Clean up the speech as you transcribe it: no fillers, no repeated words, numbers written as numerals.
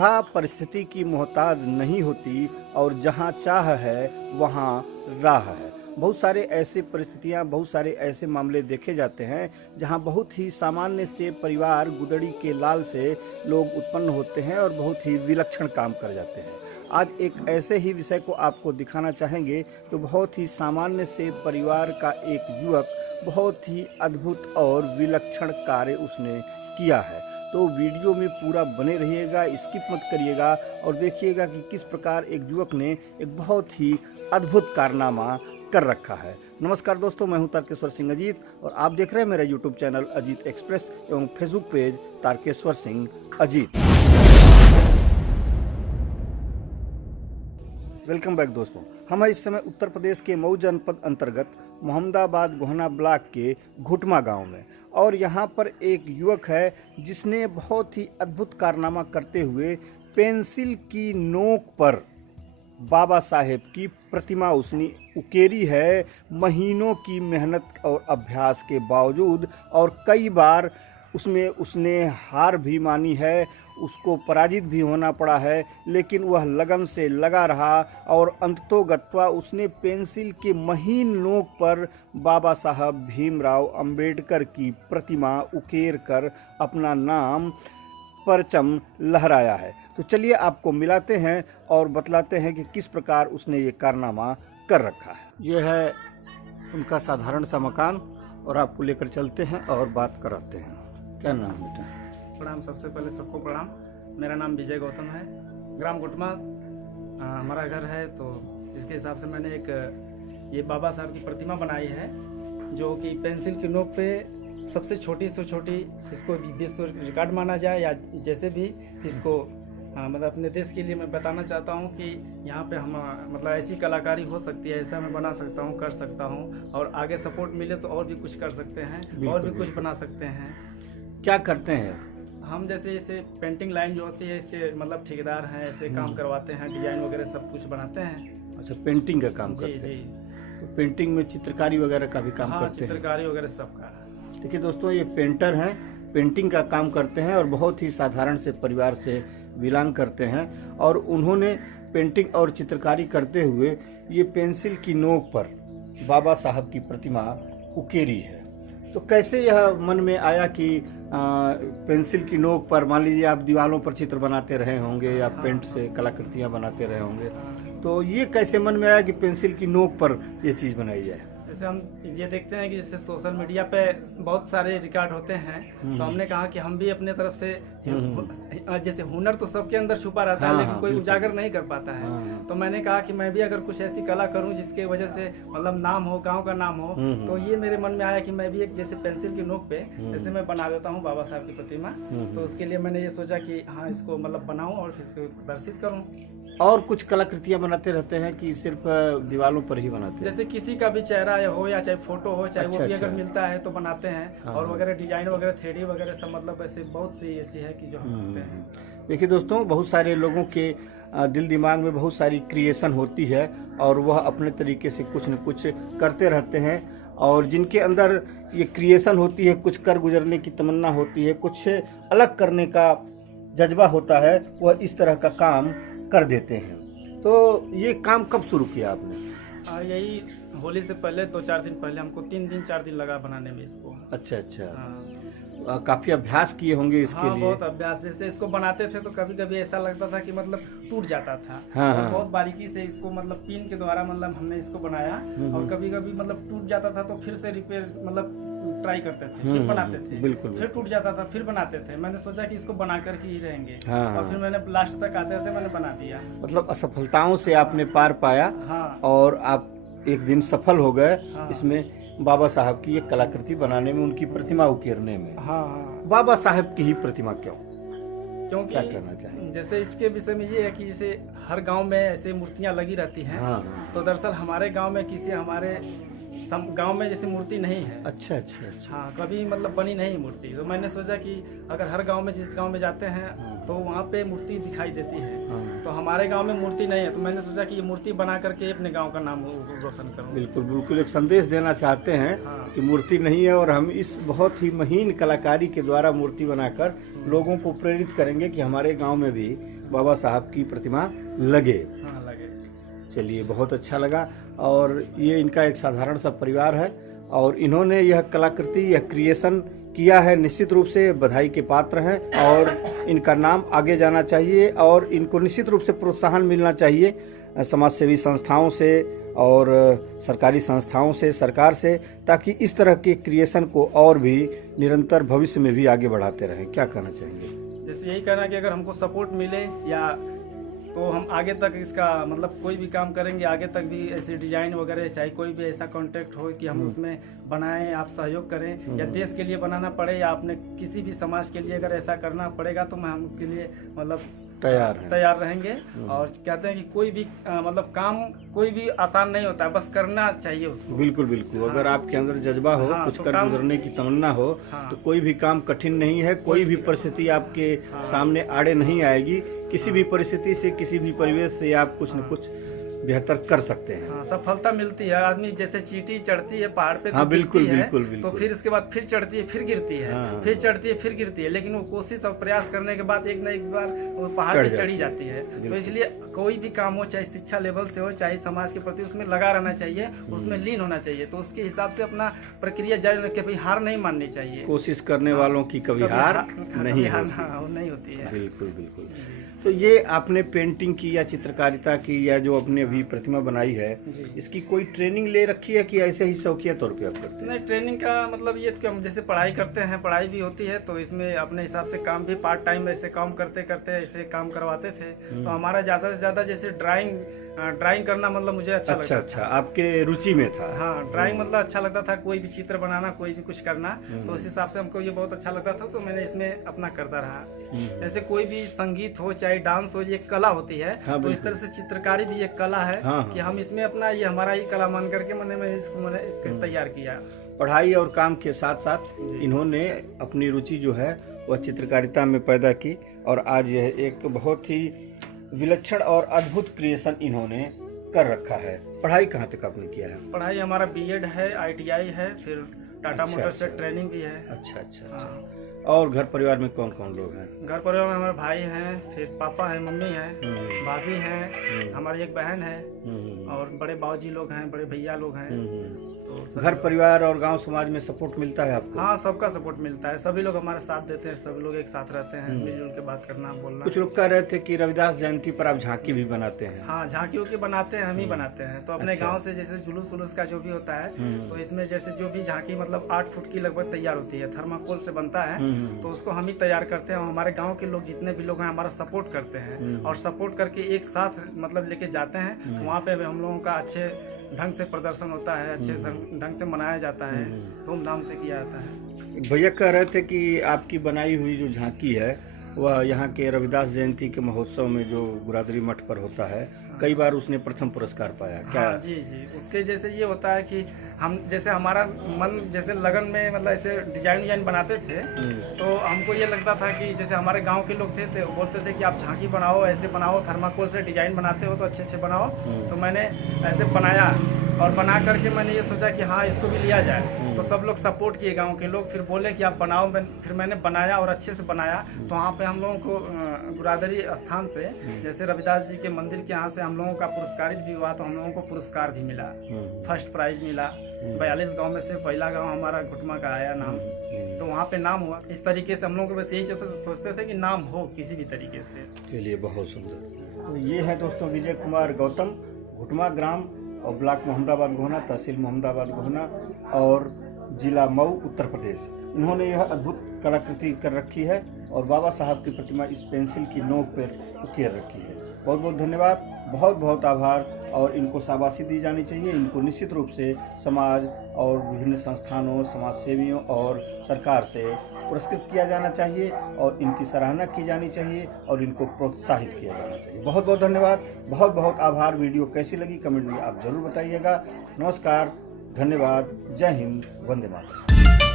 प्रतिभा परिस्थिति की मोहताज नहीं होती और जहाँ चाह है वहाँ राह है। बहुत सारे ऐसे परिस्थितियाँ, बहुत सारे ऐसे मामले देखे जाते हैं जहाँ बहुत ही सामान्य से परिवार गुदड़ी के लाल से लोग उत्पन्न होते हैं और बहुत ही विलक्षण काम कर जाते हैं। आज एक ऐसे ही विषय को आपको दिखाना चाहेंगे तो बहुत ही सामान्य से परिवार का एक युवक बहुत ही अद्भुत और विलक्षण कार्य उसने किया है। तो वीडियो में पूरा बने रहिएगा, स्किप मत करिएगा और देखिएगा कि किस प्रकार एक युवक ने एक बहुत ही अद्भुत कारनामा कर रखा है। नमस्कार दोस्तों, मैं हूं तारकेश्वर सिंह अजीत और आप देख रहे हैं मेरा यूट्यूब चैनल अजीत एक्सप्रेस एवं Facebook page Tarkeshwar Singh Ajit. Welcome back दोस्तों, हम इस समय उत्तर प्रदेश के मऊ जनपद अंतर्गत मोहम्मदाबाद गोहना ब्लॉक के घुटमा गांव में, और यहां पर एक युवक है जिसने बहुत ही अद्भुत कारनामा करते हुए पेंसिल की नोक पर बाबा साहेब की प्रतिमा उसने उकेरी है महीनों की मेहनत और अभ्यास के बावजूद, और कई बार उसमें उसने हार भी मानी है, उसको पराजित भी होना पड़ा है, लेकिन वह लगन से लगा रहा और अंततोगत्वा उसने पेंसिल के महीन नोक पर बाबा साहब भीमराव अंबेडकर की प्रतिमा उकेर कर अपना नाम परचम लहराया है। तो चलिए आपको मिलाते हैं और बतलाते हैं कि किस प्रकार उसने ये कारनामा कर रखा है। ये है उनका साधारण सा मकान और आपको लेकर चलते हैं और बात कराते हैं। क्या नाम है बेटा? प्रणाम। सबसे पहले सबको प्रणाम। मेरा नाम विजय गौतम है, ग्राम घुटमा हमारा घर है। तो इसके हिसाब से मैंने एक ये बाबा साहब की प्रतिमा बनाई है, जो कि पेंसिल की नोक पे सबसे छोटी से छोटी, इसको विश्व रिकॉर्ड माना जाए या जैसे भी इसको मतलब अपने देश के लिए मैं बताना चाहता हूँ कि यहाँ पे हम मतलब ऐसी कलाकारी हो सकती है, ऐसा मैं बना सकता हूँ, कर सकता हूँ, और आगे सपोर्ट मिले तो और भी कुछ कर सकते हैं और भी कुछ बना सकते हैं। क्या करते हैं हम? जैसे इसे पेंटिंग लाइन जो होती है, इसके मतलब ठेकेदार हैं, ऐसे काम करवाते हैं, डिजाइन वगैरह सब कुछ बनाते हैं। अच्छा, पेंटिंग का काम करते हैं? जी। तो पेंटिंग में चित्रकारी वगैरह का भी काम करते हैं? चित्रकारी वगैरह सब का। देखिए दोस्तों, ये पेंटर हैं, पेंटिंग का काम करते हैं और बहुत ही साधारण से परिवार से बिलोंग करते हैं, और उन्होंने पेंटिंग और चित्रकारी करते हुए ये पेंसिल की नोक पर बाबा साहब की प्रतिमा उकेरी है। तो कैसे यह मन में आया कि पेंसिल की नोक पर, मान लीजिए आप दीवारों पर चित्र बनाते रहे होंगे या पेंट से कलाकृतियां बनाते रहे होंगे, तो ये कैसे मन में आया कि पेंसिल की नोक पर ये चीज़ बनाई जाए? जैसे हम ये देखते हैं कि जैसे सोशल मीडिया पे बहुत सारे रिकॉर्ड होते हैं, तो हमने कहा कि हम भी अपने तरफ से, जैसे हुनर तो सबके अंदर छुपा रहता है, लेकिन कोई उजागर नहीं कर पाता है। तो मैंने कहा कि मैं भी अगर कुछ ऐसी कला करूं जिसके वजह से मतलब नाम हो, गांव का नाम हो, तो ये मेरे मन में आया कि मैं भी एक जैसे पेंसिल की नोक पे जैसे मैं बना देता हूँ बाबा साहब की प्रतिमा। तो उसके लिए मैंने ये सोचा कि हाँ, इसको मतलब बनाऊं और फिर इसको प्रदर्शित करूँ। और कुछ कलाकृतियां बनाते रहते हैं कि सिर्फ दीवारों पर ही बनाते हैं? जैसे किसी का भी चेहरा हो या चाहे फोटो हो, चाहे वो भी अगर मिलता है तो बनाते हैं, और वगैरह डिजाइन वगैरह 3D वगैरह सब, मतलब ऐसे बहुत सी ऐसी है कि जो हम करते हैं। देखिए दोस्तों, बहुत सारे लोगों के दिल दिमाग में बहुत सारी क्रिएशन होती है और वह अपने तरीके से कुछ न कुछ करते रहते हैं, और जिनके अंदर ये क्रिएशन होती है, कुछ कर गुजरने की तमन्ना होती है, कुछ अलग करने का जज्बा होता है, वह इस तरह का काम कर देते हैं। तो ये काम कब शुरू किया आपने? यही होली से पहले 2-4 दिन पहले, हमको 3-4 दिन लगा बनाने में इसको। अच्छा। काफी अभ्यास किए होंगे इसके लिए? बहुत अभ्यास। जैसे इसको बनाते थे तो कभी कभी ऐसा लगता था कि मतलब टूट जाता था। बहुत बारीकी से इसको मतलब पिन के द्वारा मतलब हमने इसको बनाया, और कभी कभी मतलब टूट जाता था तो फिर से रिपेयर मतलब ट्राई करते थे, फिर बनाते थे। बिल्कुल। फिर टूट जाता था, फिर बनाते थे। मैंने सोचा कि इसको बना कर ही रहेंगे, और फिर मैंने लास्ट तक आते थे मैंने बना दिया। मतलब असफलताओं से आपने पार पाया, और आप एक दिन सफल हो गए इसमें बाबा साहब की एक कलाकृति बनाने में, उनकी प्रतिमा उकेरने में। बाबा साहब की ही प्रतिमा क्यों? क्योंकि क्या करना चाहिए? जैसे इसके विषय में ये है कि जैसे हर गांव में ऐसे मूर्तियां लगी रहती हैं। तो दरअसल हमारे गांव में हमारे गांव में जैसे मूर्ति नहीं है। अच्छा। हाँ, कभी मतलब बनी नहीं मूर्ति। तो मैंने सोचा कि अगर हर गांव में, जिस गांव में जाते हैं तो वहाँ पे मूर्ति दिखाई देती है, तो हमारे गांव में मूर्ति नहीं है, तो मैंने सोचा कि ये मूर्ति बना करके अपने गांव का नाम रोशन करूँ। बिल्कुल एक संदेश देना चाहते हैं कि मूर्ति नहीं है, और हम इस बहुत ही महीन कलाकारी के द्वारा मूर्ति बनाकर लोगों को प्रेरित करेंगे कि हमारे गाँव में भी बाबा साहब की प्रतिमा लगे। हाँ लगे। चलिए, बहुत अच्छा लगा। और ये इनका एक साधारण सा परिवार है और इन्होंने यह कलाकृति, यह क्रिएशन किया है, निश्चित रूप से बधाई के पात्र हैं और इनका नाम आगे जाना चाहिए और इनको निश्चित रूप से प्रोत्साहन मिलना चाहिए समाज सेवी संस्थाओं से और सरकारी संस्थाओं से, सरकार से, ताकि इस तरह के क्रिएशन को और भी निरंतर भविष्य में भी आगे बढ़ाते रहें। क्या कहना चाहेंगे? जैसे यही कहना कि अगर हमको सपोर्ट मिले या तो हम आगे तक इसका मतलब कोई भी काम करेंगे, आगे तक भी ऐसे डिजाइन वगैरह, चाहे कोई भी ऐसा कॉन्टेक्ट हो कि हम उसमें बनाएं, आप सहयोग करें, या देश के लिए बनाना पड़े या अपने किसी भी समाज के लिए अगर ऐसा करना पड़ेगा तो हम उसके लिए मतलब तैयार रहेंगे। और कहते हैं कि कोई भी मतलब काम कोई भी आसान नहीं होता है, बस करना चाहिए उसको। बिल्कुल बिल्कुल। हाँ। अगर आपके अंदर जज्बा हो, कुछ तो कर गुजरने की तमन्ना हो, तो कोई भी काम कठिन नहीं है। कोई भी परिस्थिति आपके सामने आड़े नहीं आएगी। किसी भी परिस्थिति से, किसी भी परिवेश से आप कुछ न कुछ बेहतर कर सकते हैं। हाँ, सफलता मिलती है। आदमी जैसे चींटी चढ़ती है पहाड़ पे, हाँ, तो बिल्कुल, गिरती है, बिल्कुल, बिल्कुल। तो फिर इसके बाद फिर चढ़ती है, फिर गिरती है, हाँ, फिर चढ़ती है, फिर गिरती है, लेकिन वो कोशिश और प्रयास करने के बाद एक न एक बार वो पहाड़ पे चढ़ी जाती है। तो इसलिए कोई भी काम हो, चाहे शिक्षा लेवल से हो, चाहे समाज के प्रति, उसमें लगा रहना चाहिए, उसमें लीन होना चाहिए। तो उसके हिसाब से अपना प्रक्रिया जारी रखे, भाई हार नहीं माननी चाहिए। कोशिश करने वालों की कभी हार नहीं होती है। बिल्कुल बिल्कुल। तो ये आपने पेंटिंग की या चित्रकारिता की या जो अपने अभी प्रतिमा बनाई है, इसकी कोई ट्रेनिंग ले रखी है कि ऐसे ही शौकिया तौर पे आप करते हैं? नहीं, ट्रेनिंग का मतलब ये कि हम जैसे पढ़ाई करते हैं, पढ़ाई भी होती है, तो इसमें अपने हिसाब से काम भी पार्ट टाइम ऐसे काम करते करते ऐसे काम करवाते थे। तो हमारा ज़्यादा से ज़्यादा जैसे ड्राइंग करना मतलब मुझे अच्छा लगता था। आपके रुचि में था? हाँ, ड्राइंग मतलब अच्छा लगता था, कोई भी चित्र बनाना, कोई भी कुछ करना, तो उस हिसाब से हमको ये बहुत अच्छा लगता था, तो मैंने इसमें अपना करता रहा। जैसे कोई भी संगीत हो, चाहे डांस हो, ये कला होती है। हाँ, तो इस तरह से चित्रकारी भी एक कला है। हाँ, कि हम इसमें अपना ये हमारा ही कला मान करके मैंने इसको तैयार किया। पढ़ाई और काम के साथ साथ इन्होंने अपनी रुचि जो है वह चित्रकारिता में पैदा की और आज यह एक बहुत ही विलक्षण और अद्भुत क्रिएशन इन्होंने कर रखा है। पढ़ाई कहाँ तक आपने किया है? पढ़ाई हमारा बीएड है, ITI है, फिर टाटा मोटर्स से ट्रेनिंग भी है। अच्छा। और घर परिवार में कौन कौन लोग हैं? घर परिवार में हमारे भाई हैं, फिर पापा हैं, मम्मी हैं, भाभी हैं, हमारी एक बहन है और बड़े बाबूजी लोग हैं, बड़े भैया लोग हैं। तो घर परिवार और गांव समाज में सपोर्ट मिलता है आपको? हाँ, सबका सपोर्ट मिलता है। सभी लोग हमारे साथ देते हैं, सभी लोग एक साथ रहते हैं, मिलजुल के बात करना, बोलना। कुछ लोग कह रहे थे कि रविदास जयंती पर आप झांकी भी बनाते हैं? हाँ, झांकियों की बनाते हैं, हम ही बनाते हैं। तो अपने गाँव से जैसे जुलूस उलूस का जो भी होता है, तो इसमें जैसे जो भी झांकी मतलब 8 फुट की लगभग तैयार होती है, थर्माकोल से बनता है, तो उसको हम ही तैयार करते हैं। हमारे गाँव के लोग जितने भी लोग हैं हमारा सपोर्ट करते हैं और सपोर्ट करके एक साथ मतलब लेके जाते हैं। वहाँ पे हम लोगों का अच्छे ढंग से प्रदर्शन होता है, अच्छे ढंग से मनाया जाता है, धूमधाम से किया जाता है। भैया कह रहे थे कि आपकी बनाई हुई जो झांकी है वह यहाँ के रविदास जयंती के महोत्सव में जो गुरादरी मठ पर होता है, कई बार उसने प्रथम पुरस्कार पाया। क्या? हाँ, जी। उसके जैसे ये होता है कि हम जैसे हमारा मन जैसे लगन में मतलब ऐसे डिजाइन बनाते थे, तो हमको ये लगता था कि जैसे हमारे गांव के लोग थे तो बोलते थे कि आप झांकी बनाओ, ऐसे बनाओ, थर्माकोल से डिजाइन बनाते हो तो अच्छे बनाओ। तो मैंने ऐसे बनाया और बना करके मैंने ये सोचा कि हाँ, इसको भी लिया जाए। तो सब लोग सपोर्ट किए, गांव के लोग, फिर बोले कि आप बनाओ। फिर मैंने बनाया और अच्छे से बनाया। तो वहाँ पे हम लोगों को गुरादरी स्थान से जैसे रविदास जी के मंदिर के यहाँ से हम लोगों का पुरस्कारित भी हुआ, तो हम लोगों को पुरस्कार भी मिला, फर्स्ट प्राइज मिला। 42 गांव में से पहला गांव हमारा घुटमा का आया नाम, तो वहाँ पे नाम हुआ। इस तरीके से हम लोग बस यही सोचते थे कि नाम हो किसी भी तरीके से। चलिए, बहुत सुंदर। तो ये है दोस्तों विजय कुमार गौतम, घुटमा ग्राम और ब्लॉक मोहम्मदाबाद गोहना, तहसील मोहम्मदाबाद गोहना और जिला मऊ, उत्तर प्रदेश। इन्होंने यह अद्भुत कलाकृति कर रखी है और बाबा साहब की प्रतिमा इस पेंसिल की नोक पर उकेर रखी है। बहुत बहुत धन्यवाद, बहुत बहुत आभार और इनको शाबाशी दी जानी चाहिए। इनको निश्चित रूप से समाज और विभिन्न संस्थानों, समाज सेवियों और सरकार से पुरस्कृत किया जाना चाहिए और इनकी सराहना की जानी चाहिए और इनको प्रोत्साहित किया जाना चाहिए। बहुत बहुत धन्यवाद, बहुत बहुत आभार। वीडियो कैसी लगी कमेंट में आप जरूर बताइएगा। नमस्कार, धन्यवाद, जय हिंद, वंदे मातरम।